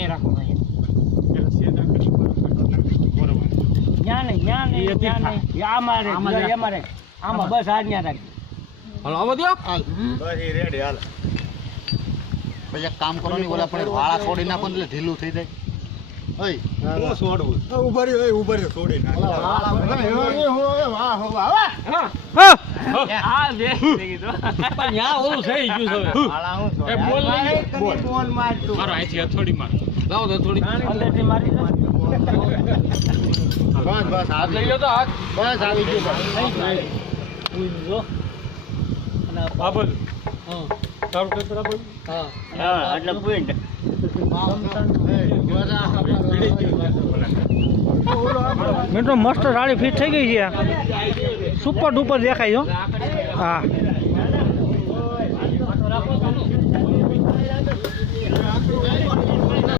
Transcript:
એ રાખો આમાં બસ આ ન્યા રાખજો હાલો આવો દો હાલ બસ એ રેડી હાલ પછી એક કામ કરો ને ઓલા પણ વાળા છોડી નાખો એટલે ઢીલું થઈ જાય ઓય હું છોડવું ઉભા રહ્યો છોડી નાખ આ દે કીધું પણ ન્યા ઓલું થઈ ગયું છે વાળા હું એ બોલ નહીં બોલ માર તું મારો અહીંથી હથોડી માર લાવો તો થોડી અંદરથી મારી દે બસ હાથ લઈ લો તો હાથ બસ આવી ગયું બાબલ તારું કે બરાબર હા એટલે પોઈન્ટ મિત્રો મસ્ત સાડી ફિટ થઈ ગઈ છે સુપર ડુપર દેખાય છે હા